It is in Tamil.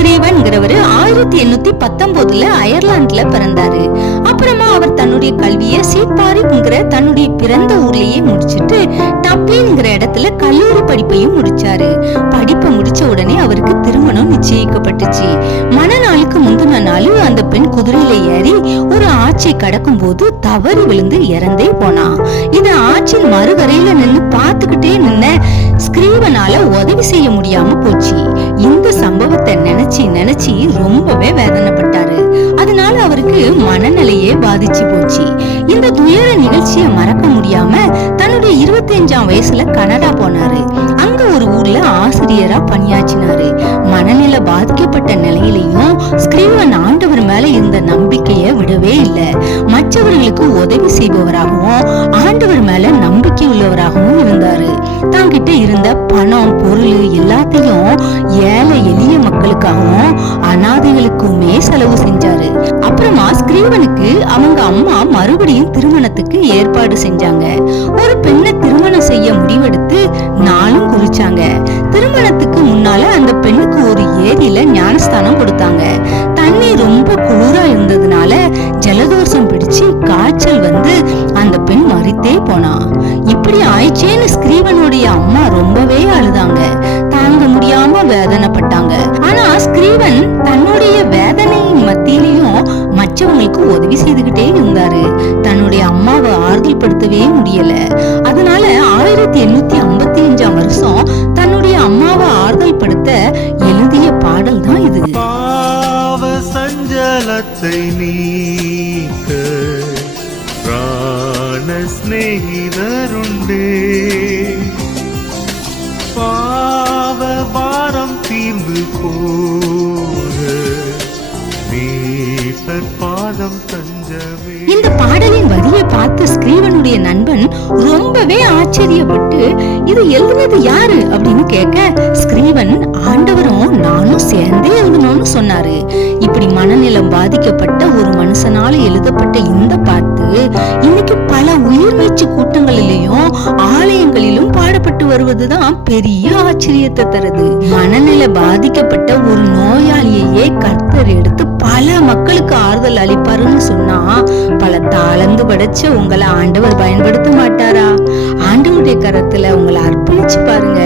ஸ்கிரீவன்ங்கிறவரு ஆயிரத்தி எண்ணூத்தி பத்தொன்பதுல அயர்லாந்துல பிறந்தாரு. அப்புறமா அவர் தன்னுடைய கல்வியை சீட்பாரிங்கிற தன்னுடைய பிறந்த ஊர்லயே முடிச்சிட்டு டப்ளின்ங்கிற இடத்துல கல்லூரி படிப்பையும் முடிச்சாரு. படிப்பை முடிச்ச உடனே அவருக்கு திருமணம் நிச்சயிக்கப்பட்டுச்சு. மனநாளுக்கு முந்தின நாள் அந்த பெண் குதிரையில ஏறி ஒரு ஆட்சி கடக்கும் போது தவறி விழுந்து இறந்தே போனா. இத ஆட்சியின் மறுகரையில நின்னு பார்த்துக்கிட்டே நின்ன ஸ்கிரீவனால உதவி செய்ய முடியாம போச்சு. சம்பவத்தை நினைச்சு நினைச்சு ரொம்பவே வேதனைப்பட்டாரு. அதனால அவருக்கு மனநிலையே பாதிச்சு போச்சு. இந்த துயர நிகழ்ச்சியை மறக்க முடியாம தன்னுடைய இருபத்தி அஞ்சாம் வயசுல கனடா போனாரு. அங்க ஒரு ஊர்ல ஆசிரியரா பணியாற்றினாரு. மனநிலை பாதிக்கப்பட்ட நிலையிலையும் ஸ்கிரீவன் ஆண்டவர் மேல இருந்த நம்பிக்கைய விடவே இல்லை. மற்றவர்களுக்கு உதவி செய்பவராகவும் ஆண்டவர் மேல நம்பிக்கை உள்ளவராகவும் இருந்தாரு. தங்கிட்ட இருந்த பணம் பொருள் எல்லாத்தையும் ஏழை எளிய மக்களுக்காகவும் அனாதைகளுக்குமே செலவு செஞ்சாரு. அப்புறமா ஸ்கிரீவனுக்கு அவங்க அம்மா மறுபடியும் திருமணத்துக்கு ஏற்பாடு செஞ்சாங்க. ஒரு பெண்ணை திருமணம் செய்ய முடிவெடுத்து நாளும் குறிச்சாங்க ஸ்கிரீவனுடைய அம்மா ரொம்பவே அழுதாங்க. தாங்க முடியாம வேதனைப்பட்டாங்க. ஆனா ஸ்கிரீவன் தன்னுடைய வேதனையின் மத்தியிலையும் மற்றவங்களுக்கு உதவி செய்துகிட்டே இருந்தாரு. தன்னுடைய அம்மாவை ஆறுதல் படுத்தவே முடியல. அதனால ஆயிரத்தி எண்ணூத்தி ஐம்பத்தி அஞ்சாம் வருஷம் தன்னுடைய அம்மாவை ஆறுதல் படுத்த எழுதிய பாடல் தான் இது. பாவ சஞ்சலத்தை நீக்க பிராண பாவ பாரம் தீர்ந்து பாதம் தஞ்சமே இந்த பாடலின் வரியை பார்த்த ஸ்கிரீவனுடைய நண்பன் ரொம்பவே ஆச்சரியப்பட்டு இது எழுதினது யாரு அப்படின்னு கேட்க ஸ்கிரீவன் ஆண்டவரும் நானும் சேர்ந்தே எழுதணும்னு சொன்னாரு. இப்படி மனநிலம் பாதிக்கப்பட்ட ஒரு மனுஷனால எழுதப்பட்ட வருவதுதான் பெரிய ஆச்சரியத்தை தருது. மனநிலை பாதிக்கப்பட்ட ஒரு நோயாளியையே கர்த்தர் எடுத்து பல மக்களுக்கு ஆறுதல் அளிப்பாருன்னு சொன்னா பல தாளந்து படைச்சு உங்களை ஆண்டவர் பயன்படுத்த மாட்டாரா? ஆண்டவருடைய கரத்துல உங்களை அர்ப்பணிச்சு பாருங்க.